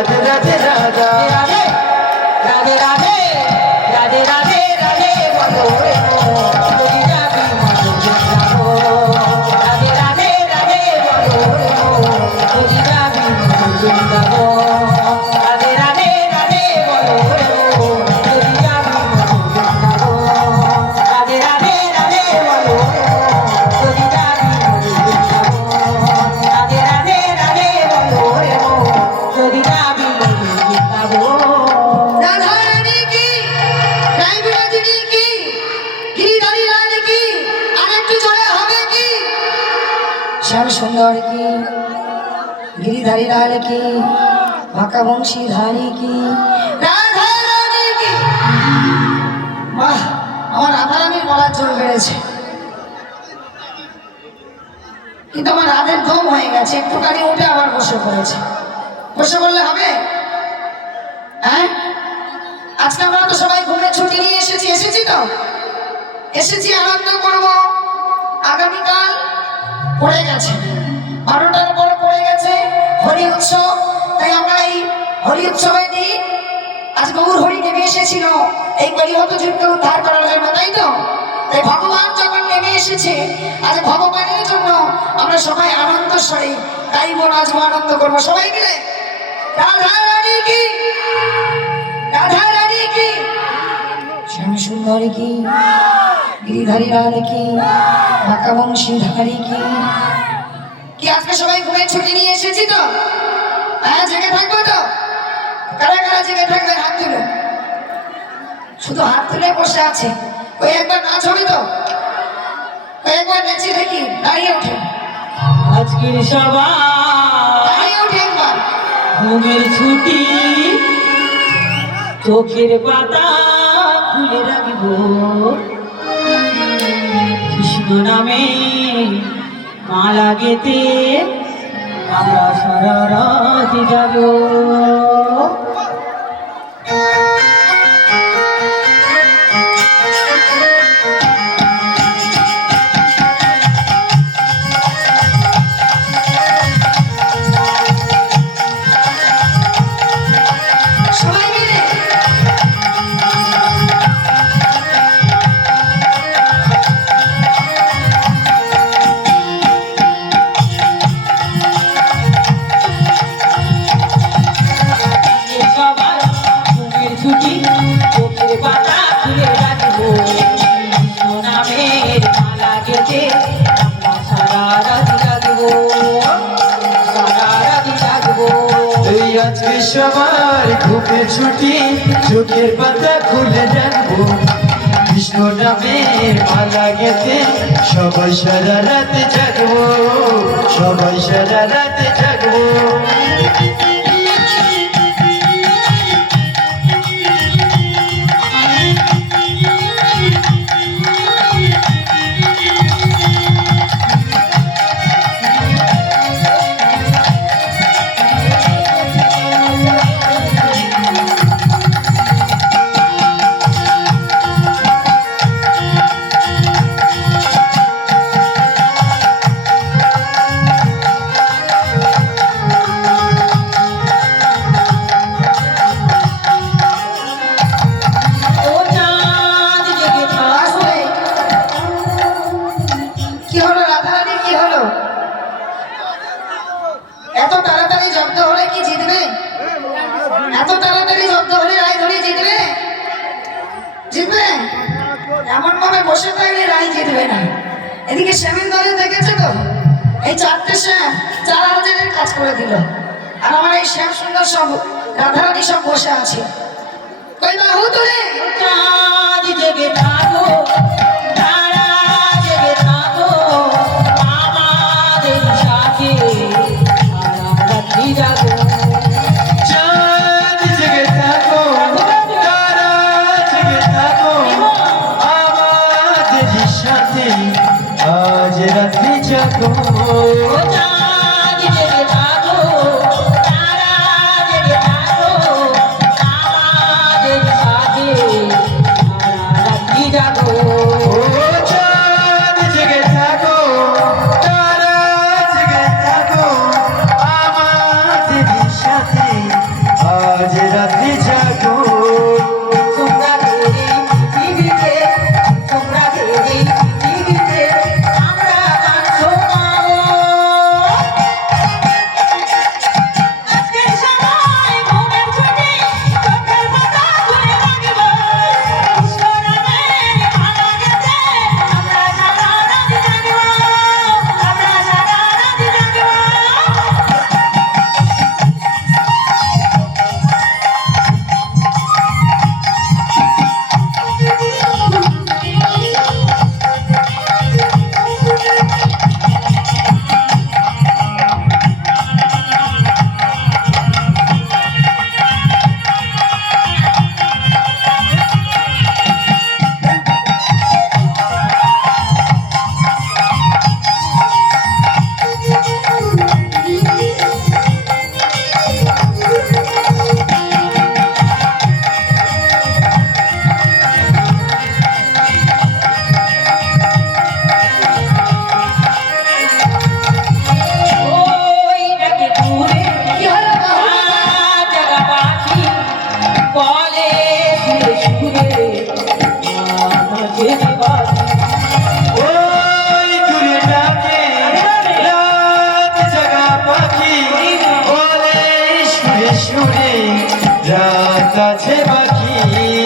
রাধে রাধে রাধা রাধে রাধে রাধে রাধে রাধে রাধে বলো রে যদি যাবি যাবো রাধে রাধে রাধে বলো রে যদি যাবি যাবো রাধে রাধে রাধে বলো রে যদি যাবি যাবো রাধে রাধে রাধে বলো যদি যাবি যাবো রাধে রাধে রাধে বলো রে যদি যাবি যাবো রাধা রানী কি রায়বিরাজিনী কি গিরিধারী লাল কি আর একটু জোরে হবে কি শ্যাম সুন্দর কি গিরিধারী লাল কি বাঁকা বংশীধারী কি রাধা রানী কি বাহ আমার রাধা রানীর গলার জোর বেড়েছে কিন্তু আমার রাধের দম হয়ে গেছে একটুখানি উঠে আবার বসে পড়েছে বসে বললে হবে হ্যাঁ আজকে আমরা তো সবাই ঘুমের ছুটি নিয়ে এসেছি তো এসেছি আনন্দ করব আগামীকাল পড়ে গেছে 12টার পর পড়ে গেছে হরি উৎসব তাই আমরা এই হরি উৎসবের দিন আজ গৌর হরি নেমে এসেছিল এই কলিহত যুগকে উদ্ধার করার জন্য তাই তো তাই ভগবান যখন নেমে এসেছে আজ ভগবানের জন্য আমরা সবাই আনন্দ স্বরে গাইব নাচবো আনন্দ করবো সবাই মিলে রাধা রানী কি রাধা রানী কি শ্যাম সুন্দর কি গিরিধারী লাল কি বাঁকা বংশীধারী কি আজকে সবাই ঘুমের ছুটি নিয়ে এসেছি তো হ্যাঁ জেগে থাকবো তো কারা কারা জেগে থাকবে হাত তুলো শুধু হাত তুলে বসে আছে ওই একবার নাচ হবে তো ওই একবার নেচে দেখি দাঁড়িয়ে ওঠে আজকের সবাই দাঁড়িয়ে ওঠে একবার ঘুমের ছুটি চোখের পাতা খুলে রাখব কৃষ্ণ নামে মালা গেতে আমরা সারা রাত যাব সবাই মিলে সবাই ঘুমের ছুটি চোখের পাতা খুলে রাখব কৃষ্ণ নামের মালা গেতে আমরা সারা রাত জাগব সারা রাত জাগব এই আজকে সবার ঘুমে ছুটি চোখের পাতা খুলে রাখবো কৃষ্ণ নামের মালা গেতে সবাই সারা রাত জাগবো সবাই সারা রাত জাগবো ও চাঁদ জেগে থাক আসলে কি হলো রাধা রানী কি হলো এত তাড়াতাড়ি জব্দ হলে কি জিতবে এত তাড়াতাড়ি জব্দ হলে রায় ধরে জিতবে জিতবে এমন ভাবে বসে থাকলে রায় জিতবে না এদিকে শ্যামের দলে দেখেছে তো এই 4টে শ্যাম 4000-এর কাজ করে দিল আর আমার এই শ্যাম সুন্দর সব রাধারানী সব বসে আছে কই বাহু তুলে চাঁদ জেগে থাকো তারা জেগে থাকো আমাদের সাথে সারা রাত্রি জাগো চাঁদ জেগে থাকো তারা জেগে থাকো আমাদের সাথে আজ রাত্রি জাগো ও চাঁদ জেগে থাকো তারা জেগে থাকো আমাদের সাথে সারা রাত্রি জাগো ও চাঁদ জেগে থাকো তারা জেগে থাকো আমাদের সাথে সুরে রাত আছে বাকি